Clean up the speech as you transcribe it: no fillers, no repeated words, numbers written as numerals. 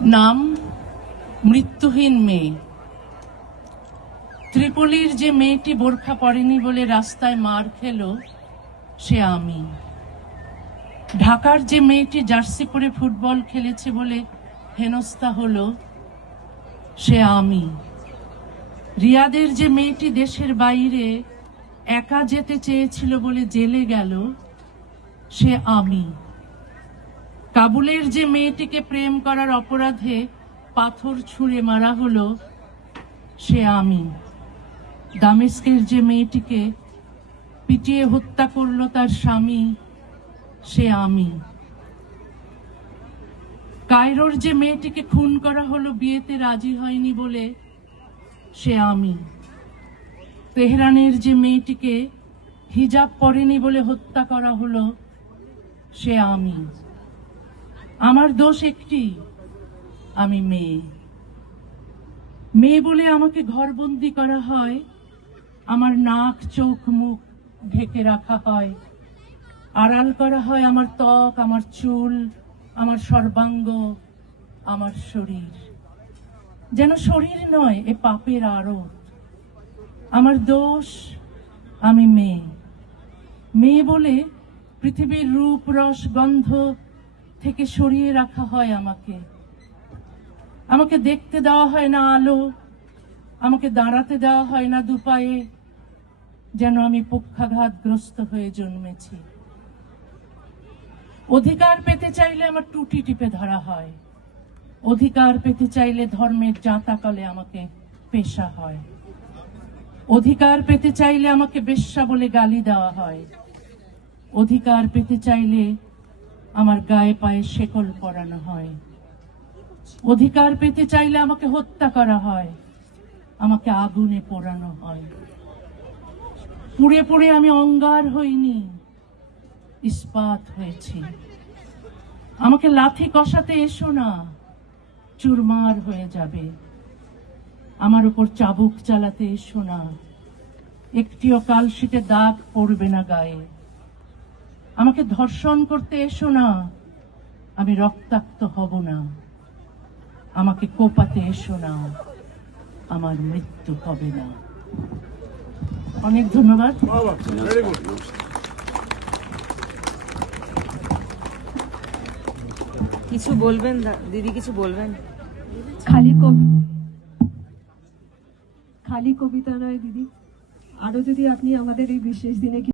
নাম মৃত্যুহীন মেয়ে। ত্রিপলির যে মেয়েটি বোরখা পরেনি বলে রাস্তায় মার খেল, সে আমি। ঢাকার যে মেয়েটি জার্সি পরে ফুটবল খেলেছে বলে হেনস্থা হলো, সে আমি। রিয়াদের যে মেয়েটি দেশের বাইরে একা যেতে চেয়েছিল বলে জেলে গেল, সে আমি। কাবুলের যে মেয়েটিকে প্রেম করার অপরাধে পাথর ছুঁড়ে মারা হলো, সে আমি। দামেস্কের যে মেয়েটিকে পিটিয়ে হত্যা করলো তার স্বামী, সে আমি। কায়রোর যে মেয়েটিকে খুন করা হলো বিয়েতে রাজি হয়নি বলে, সে আমি। তেহরানের যে মেয়েটিকে হিজাব পরেনি বলে হত্যা করা হলো, সে আমি। আমার দোষ একটি, আমি মেয়ে। মেয়ে বলে আমাকে ঘরবন্দি করা হয়, আমার নাক চোখ মুখ ঢেকে রাখা হয়, আড়াল করা হয় আমার ত্বক, আমার চুল, আমার সর্বাঙ্গ, আমার শরীর। যেন শরীর নয়, এ পাপের আড়ত। আমার দোষ, আমি মেয়ে। মেয়ে বলে পৃথিবীর রূপ রস গন্ধ থেকে সরিয়ে রাখা হয় আমাকে। আমাকে দেখতে দেওয়া হয় না আলো, আমাকে দাঁড়াতে দেওয়া হয় না দুপায়ে, যেন আমি পক্ষাঘাতগ্রস্ত হয়ে জন্মেছি। অধিকার পেতে চাইলে আমার টুটি টিপে ধরা হয়, অধিকার পেতে চাইলে ধর্মের জাঁতাকলে আমাকে পেশা হয়, অধিকার পেতে চাইলে আমাকে বেশ্যা বলে গালি দেওয়া হয়, অধিকার পেতে চাইলে আমার গায়ে পায়ে শেকল পরানো হয়, অধিকার পেতে চাইলে আমাকে হত্যা করা হয়, আমাকে আগুনে পোড়ানো হয়। পুড়ে পুড়ে আমি অঙ্গার হইনি, ইস্পাত হয়েছি। আমাকে লাথি কষাতে এসো না, চুরমার হয়ে যাবে। আমার উপর চাবুক চালাতে এসো না, একটিও কালশিটে দাগ পড়বে না গায়ে। আমাকে ধর্ষণ করতে এসো না, আমি রক্তাক্ত হব না। আমাকে কোপাতে এসো না, আমার মৃত্যু হবে না। অনেক ধন্যবাদ। কিছু বলবেন দিদি, কিছু বলবেন? খালি কবিতা নয় দিদি, আরো যদি আপনি আমাদের এই বিশেষ দিনে